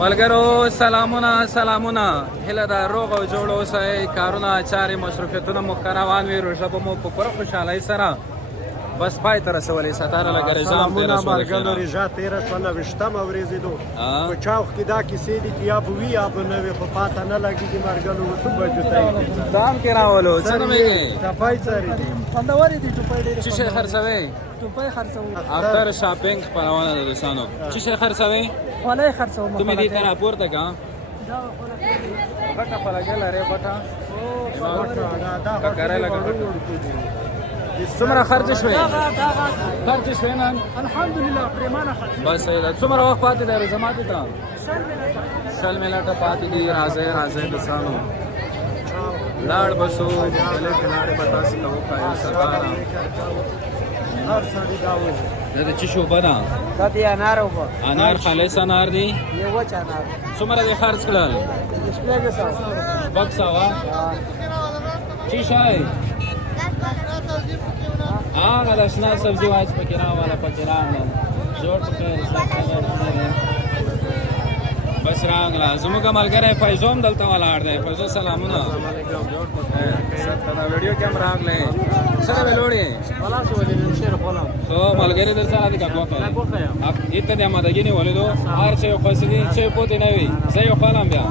ملګرو سلامونه هله د روغ او جوړ اوسئ کارونه چارې مصروفیتونه مو ښه روان وي روژه به مو په پوره خوشحالۍ سره بس پای ته رسولې ستاره لکه رضام تېره شوه ملګرو روژه تېره شوه 90مه ورځېدو په چاوخ کې دا کیسې دي چې یا به وي یا به نه وي خو پاته نه لګېږي ملګرو اوس بجو ته دام کې راولو څه نومېږي ټپۍ څاري دي خوندورې دي ټوپۍ ډېرې څه شی خرڅوئ ټوپۍ خرڅوو اختر شاپینګ خپرونه ده دوستانو څه شی خرڅوئ خولۍ خرڅوو ته مې دې ته راپورته کا دا غټه خلګه لري غټه ککره لګه څومره خرڅ شوې خرڅ شوې نن الحمدلله پریمانه خرڅ بس دا څومره وخت پاتې دی روزه ماتې ته شل ملټه پاتې دي راځي دوستانو لاړ بسو بلې کناره به تاسو ته وښایو ستاره هر سړي دا وایي دا د څه شوبه ده دا دی انار اوبه انار خالص انار دي یو وچ انار څومره دې خرڅ کړل شپږ سوه شپږ سوه څه شی هغه د شنه سبزي وایي چې پکې راواله پکې راغلل جوړ په خیر بس راغله زموږ ملګری فیضو هم دلته ولاړ دی فیضو سلامونه دا ویډیو کې هم راغلی څنګه ویلوړې خو ملګری در سره دی که پوښه ایته د امادګي نیولې دو هر څه یو خوښې دي چې پوتې نه وي زه یو خپلم بیا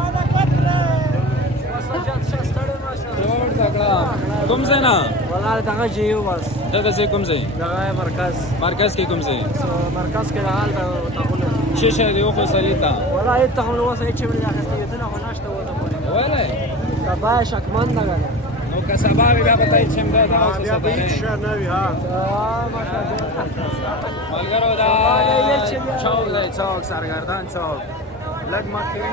جوړ تکړه کوم ځای نه والله دغه جیو بس دغه ځای کوم ځای دغه مرکز کې کوم ځای مرکز کې حال ته څه شی دی خو سلیتا والله ایت هم نو وسه چې ویل اخستې ته نه ناشته وته وله سبا شکمن نه نو که سبا بیا پتاي چې مده دا بیا به هیڅ شی نه وي ها ملګرو دا چوک دی چوک سرګردان چوک لږ مخکې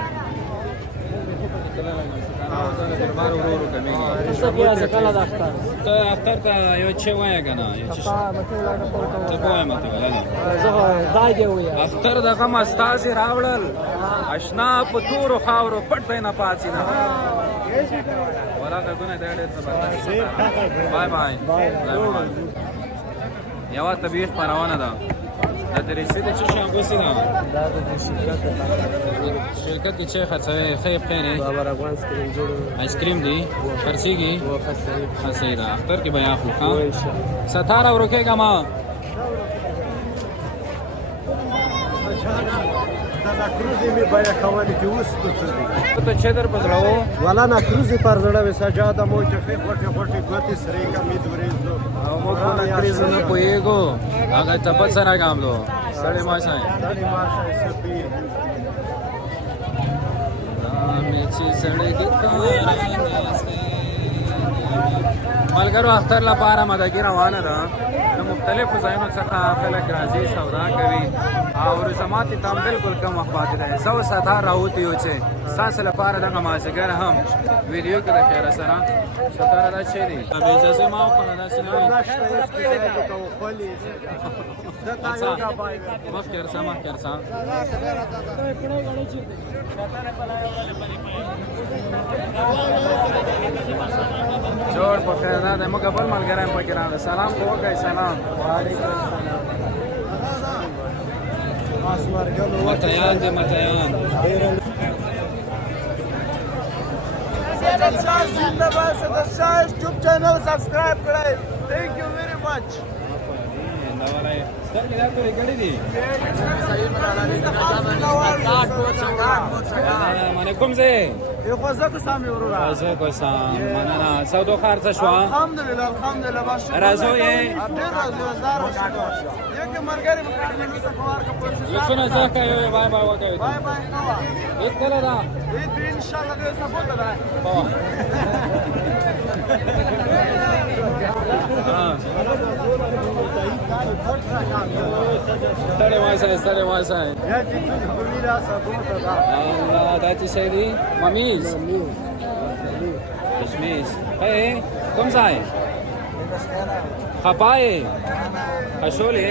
دربار ورو کمیږي څه بیا ځکه د اختر ته اختر ته یو چې وایې که نه یو چې ته پوهیم ته ولا زه دای دی ویا اختر دغه مستازي راوړل اشنا په تورو خاورو پټ دی نه پاتې نه ولا غږونه دی ډېر زبردست بای بای یوه طبیعي خپرونه ده د درېسي د څه شي اغوستې ده دا د شرکت کې چې خرڅوي خیر خیر بابر افغان سکرین جوړ آیسکریم دی خرڅېږي خرڅېږي ده اختر کې به یې اخلو ښه ستاره ورکېږه ما دا کروزې مې بیه کولې چې اوس څه دي ته چې در په زړه وو والا نه کروزې پر زړه وې سجاده مو چې غوټې ګوتې سرې کمې ورېځو او موږ په انګریزي نه پوهېږو هغه چپت سره کام دو سړی ماشای سړی ماشای سپي مې چې سړی د ملګرو اختر لپاره مدګي روانه ده د مختلفو ځایونو څخه خلک راځي سودا کوي او رسماتې ته هم بالکل کم وخت پاتې دی سو ستار راوتي یو چې ستاسو لپاره دغه مازدیګر هم ویډیو کې د خیره سره ستاره دا چې دی بې اجازې ما وخوړه داسې نه وي مخکې ارسه جوړ په خیر دا دی موږ بل ملګری هم پکې راغلی سلام خو وکړئ سلام متیان دی متیان YouTube channel subscribe کړئ thank you very much سترګې دا تورې کړې دي منه کوم ځای یو خوځه کو سامي ورورا خوځه کو سام مننه سودو خرڅ شو الحمدلله باش راځو یې ډېر راځو زار یو مرګري مکمل څه کوار کا پولیس یوسونه ځکه یو بای بای وکړي بای بای کوا ایت کله دا ایت ان شاء الله دې سپورټ ده ستړی وایسای یا چې څه کوي را سپورټ ده الله دا چې شي دي ممیز کشمیش اے کوم ځای خپای خشولې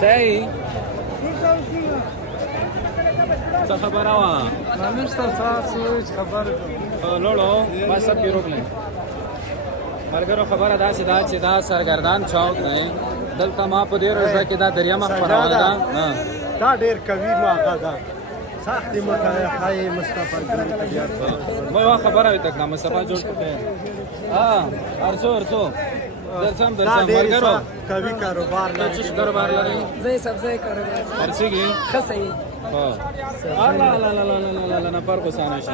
صحیح څه خبره وه نشته څه خبره لوړو ما سب کې روک لیں ملګرو خبره داسې ده چې دا سرګردان چوک دی دلته ما په دې روژه کې دا دریمه خپرونه ده دا ډېر قوي موقع ده سخت متحی مصطفی ګل تیار ما یوه خبره وي تکړه مصطفی جوړ کړی ارڅو درسم ملګرو قوي کاروبار ته څه کاروبار لري زه سبزی کاروبار ارڅېږي ښه صحیح الله الله الله الله الله نفر کو سانه شي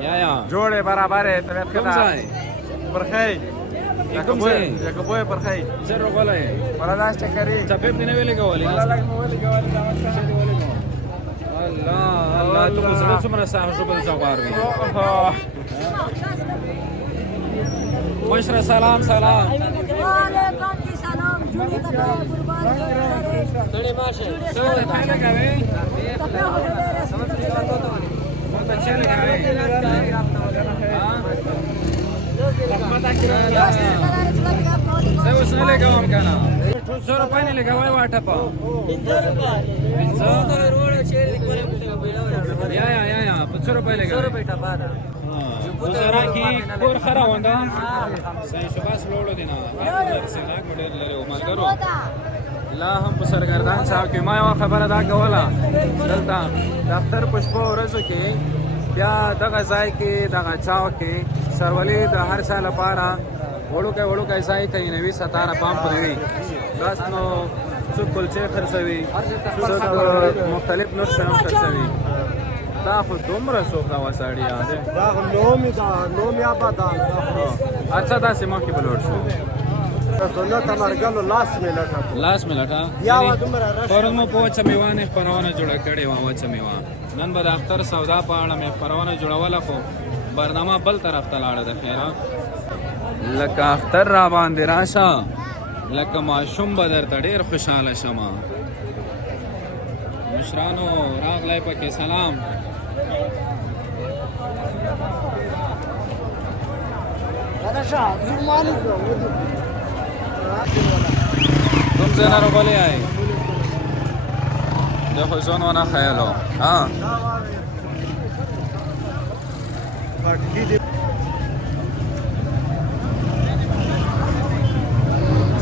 یا جوړه برابره طبیعت کوم ځای پرخی کوم ځای یکبوی پرخی زر غولای ولاداش چکری چپې نه ویلې کولی الله الله ته مو زړه څومره صاحب شو بل ځوار وي مشره سلام وعلیکم سلام جوړې ته قربان ستړي ماشه څه ته لګوي ته چې لګوي څه اوس نه لګوم کنه 200 روپۍ نه لګوي واټه په 500 یا 500 روپۍ لګوي گزارا کی کور خرا ونده سای شباس لوړو دینه سیلاک مډر لري او ملګرو لا هم په سرګردان صاحب کې ما یو خبره دا کوله دلته دفتر پښپو ورځو کې بیا دغه ځای کې دغه چاو کې سرولې د هر څه لپاره وړوکی ځای کوي نوي ستاره پام پرې بس نو څوک کلچې خرڅوي څوک مختلف نور شیان خرڅوي دا خو دومره څوک دا وساړي یاده دا نوم یا بدان اچھا دا سیمه کې بلوړ شو سنت مرګلو لاس ملټا یا دومره رش پرون مو په چمیوانه خبرونه جوړه کړې و چمیوان نن به د اختر سودا په اړه مې خبرونه جوړوله خو برنامه بل طرف ته لاړه د خیره لکه اختر را باندې راشه لکه ماشوم به درته ډېر خوشحاله شمه مشرانو راغلی پکې سلام کوم ځای نه راغلی یې د خو ځان ونه خیالو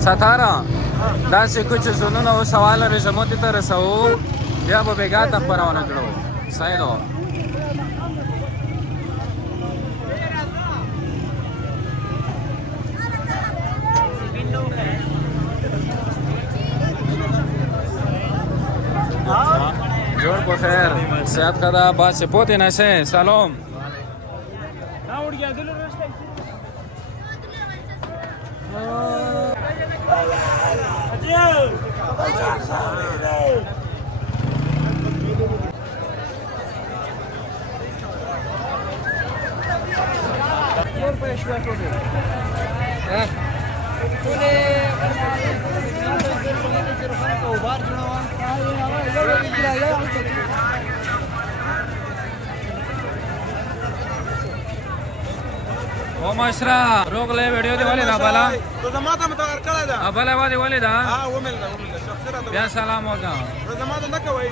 ستاره داسې کوچ زونونه او سوال رژموت ته رسو بیا به بیګا ته خبرونه کړو سایدو جوړ په خیر صحت کا دا بات سے پوتے نشه سلام او مشرا روغ له ویډیو دی ولې دا بالا تو زما ته متغیر کړی دا ابله وادي ولې دا ومل شخصي راته بیا سلام وکړه زما ته نه کوي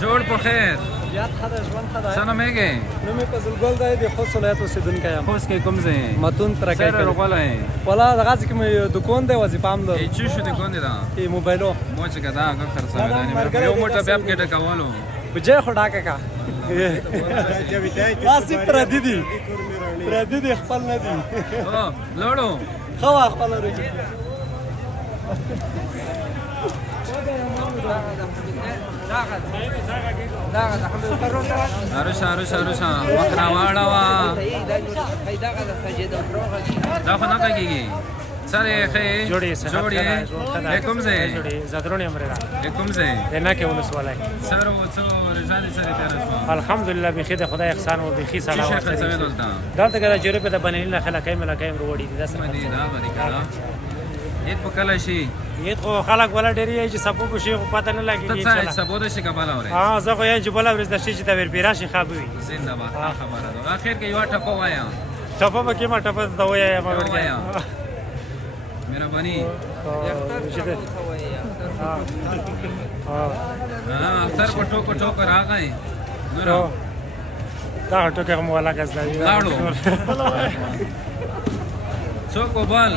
جوړ په خیر یاد خدای ژوند خدای څنګه میګې نو مې فضل ګل دی د خوست ولایت اوسېدونکی یم خوست کې کوم ځای متون ترکیه سره روغلای ولا د غازی کې مې دکان دی وظیفه هم ده ای چی شو دې کوندې دا ای موبایلو مو چې کدا هغه خرڅه ده یو موټه بیا کې ټکوالو بجې خو ډاکه کا واسي پر دي خپل نه دي او لړو خو خپل لري ارشا وخرا واړه وا دا خو نه کېږي سره خې جوړې کوم ځای زادرونی امردا کوم ځای نه کې ولسوالای سره وڅو رجالي سره ترسو الحمدلله بخیر خدای احسان او بخیر چې سلام شیخ څه دلته دلته کې جوړې په بنین نه خلک کای ملکای وروړي دي مدي دا باندې کړه یک پکله شي یې خو خلک ولا ډېری چې سبب شي خو پته نه لګي ته څه سبب شي کباله اوري ها زه خو یې چې بولا ورځ د شي چې د ور پیرا شي خابوي زنده باد خبره ده اخر کې یو ټکو وایا ټپه به کې ما ټپه ته وایه ما ورته وایا مهرباني اختر په ټوکو ټوکو راغی نور دا ټوکه هم ولا کس دی لاړو څوک وبال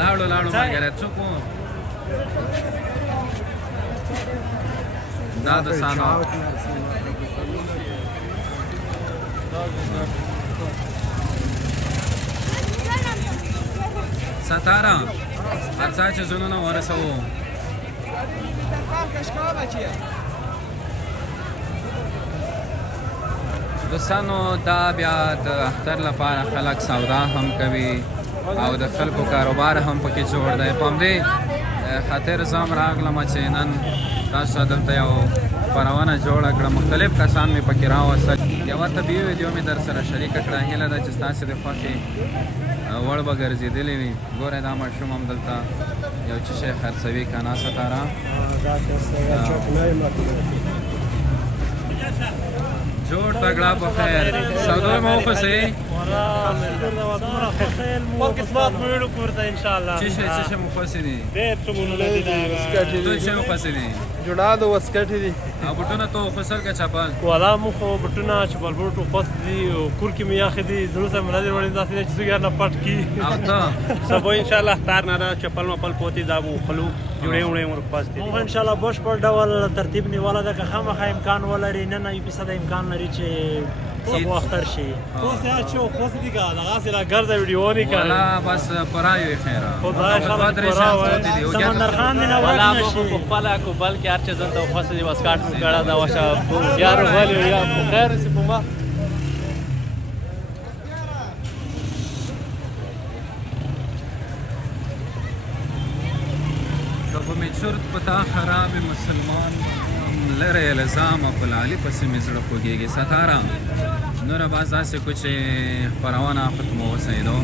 لاړو مګر څوک دا د سانو ستاره هرڅه چې زونونه ورسوو دوستانو دا بیا د اختر لپاره خلک سودا هم کوي او د خلکو کاروبار هم پکې جوړ دی په همدې خاطر زه هم راغلم چې نن تاسو دلته یو خپرونه جوړه کړه مختلف کسان مې پکې راوستل یوه طبیعي ویډیو مې در سره شریکه کړه هیله ده چې ستاسې د خوښې وړ به ګرځېدلې وي ګوره دا ماشوم هم دلته یو څه شی خرڅوي که نه ستاره جوړ تګړه په خیر سودا مو وخوسئ خپل قسمت مو ویلو کورته ان شاء الله څه شی مو خوښې دي ډېر څه مونږ دي دوی څه مو خوښې دي جوړا د وسکټې دي او بوټونه تو خوښل که چپل والا مو خو بټونه چپل بوټو خوښ دي او کور کې مې یاخې دي زړه سره مناظر وړي داسې دی چې زګر نه پټ کی او ته سبو ان شاء الله تار نه چپل مپل پوتی دا مو خلو جوړې وړې مور خوښ دي مونږ ان شاء الله بشپړ ډول ترتیب نیولی ده که خامخا امکان ولري نه 100% امکان لري چې سبو اختر شي اوس یا چې خوښ دي کا دغه سره ګرځي ویډیو نه کوي ولا بس پرایو خیره خدای خلک سمندر خان دی نه ولا ولا مو په خپل کو بلکې هر څه ځنته خوښ دي واسکاټ مو کړه دا واشه یار غالي یا خیر سي په ما کبه می چرت پتا خراب مسلمان لره الزام په لالي پسې می زړه خوږیږي ستاره نور باز داسې کوچ خپرونه ختمه وسیدو